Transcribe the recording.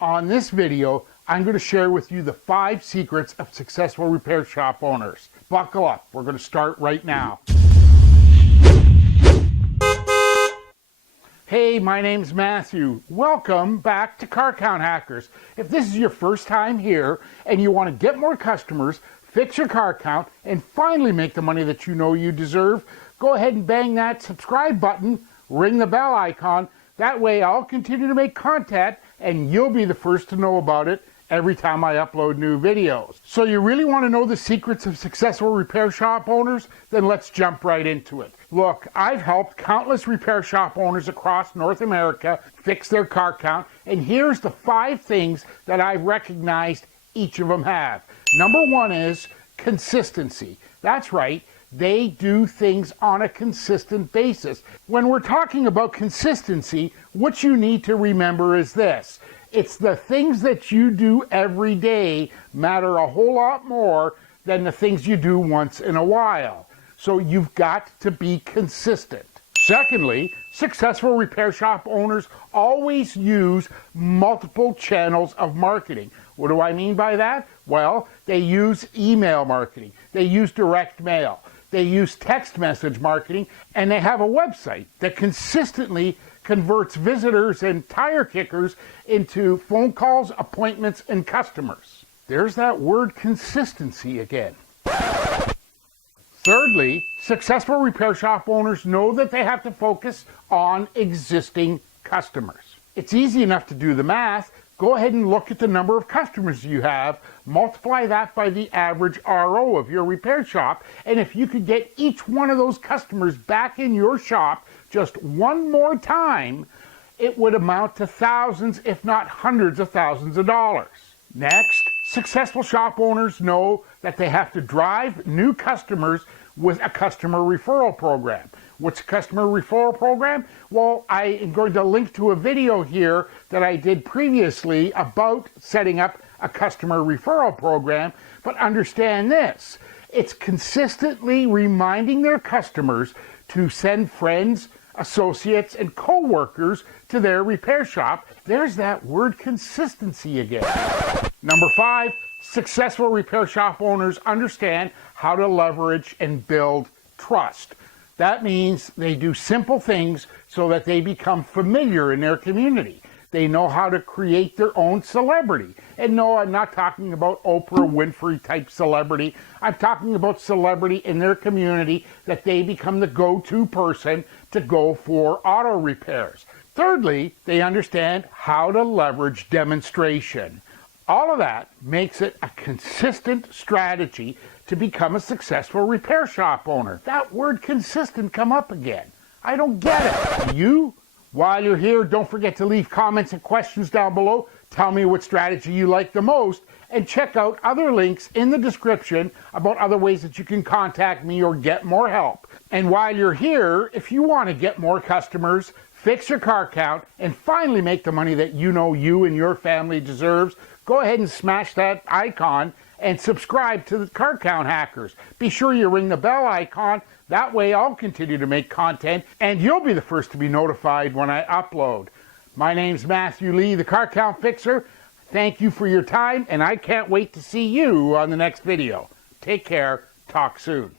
On this video, I'm going to share with you the 5 secrets of successful repair shop owners. Buckle up, we're going to start right now. Hey, my name's Matthew. Welcome back to Car Count Hackers. If this is your first time here and you want to get more customers, fix your car count, and finally make the money that you know you deserve, go ahead and bang that subscribe button, ring the bell icon. That way I'll continue to make content and you'll be the first to know about it every time I upload new videos. So you really want to know the secrets of successful repair shop owners? Then let's jump right into it. Look, I've helped countless repair shop owners across North America fix their car count, and here's the 5 things that I've recognized each of them have. Number 1 is consistency. That's right. They do things on a consistent basis. When we're talking about consistency, what you need to remember is this. It's the things that you do every day matter a whole lot more than the things you do once in a while. So you've got to be consistent. Secondly, successful repair shop owners always use multiple channels of marketing. What do I mean by that? Well, they use email marketing, they use direct mail, they use text message marketing, and they have a website that consistently converts visitors and tire kickers into phone calls, appointments, and customers. There's that word consistency again. Thirdly, successful repair shop owners know that they have to focus on existing customers. It's easy enough to do the math. Go ahead and look at the number of customers you have, multiply that by the average RO of your repair shop, and if you could get each one of those customers back in your shop just one more time, it would amount to thousands, if not hundreds of thousands of dollars. Next, successful shop owners know that they have to drive new customers with a customer referral program. What's a customer referral program? Well, I am going to link to a video here that I did previously about setting up a customer referral program, but understand this. It's consistently reminding their customers to send friends, associates, and co-workers to their repair shop. There's that word consistency again. Number 5, successful repair shop owners understand how to leverage and build trust. That means they do simple things so that they become familiar in their community. They know how to create their own celebrity. And no, I'm not talking about Oprah Winfrey type celebrity. I'm talking about celebrity in their community that they become the go-to person to go for auto repairs. Thirdly, they understand how to leverage demonstration. All of that makes it a consistent strategy to become a successful repair shop owner. That word consistent come up again. I don't get it. You? While you're here, don't forget to leave comments and questions down below. Tell me what strategy you like the most, and check out other links in the description about other ways that you can contact me or get more help. And while you're here, if you want to get more customers, fix your car count, and finally make the money that you know you and your family deserves, go ahead and smash that icon and subscribe to the Car Count Hackers. Be sure you ring the bell icon. That way I'll continue to make content and you'll be the first to be notified when I upload. My name's Matthew Lee, the Car Count Fixer. Thank you for your time, and I can't wait to see you on the next video. Take care. Talk soon.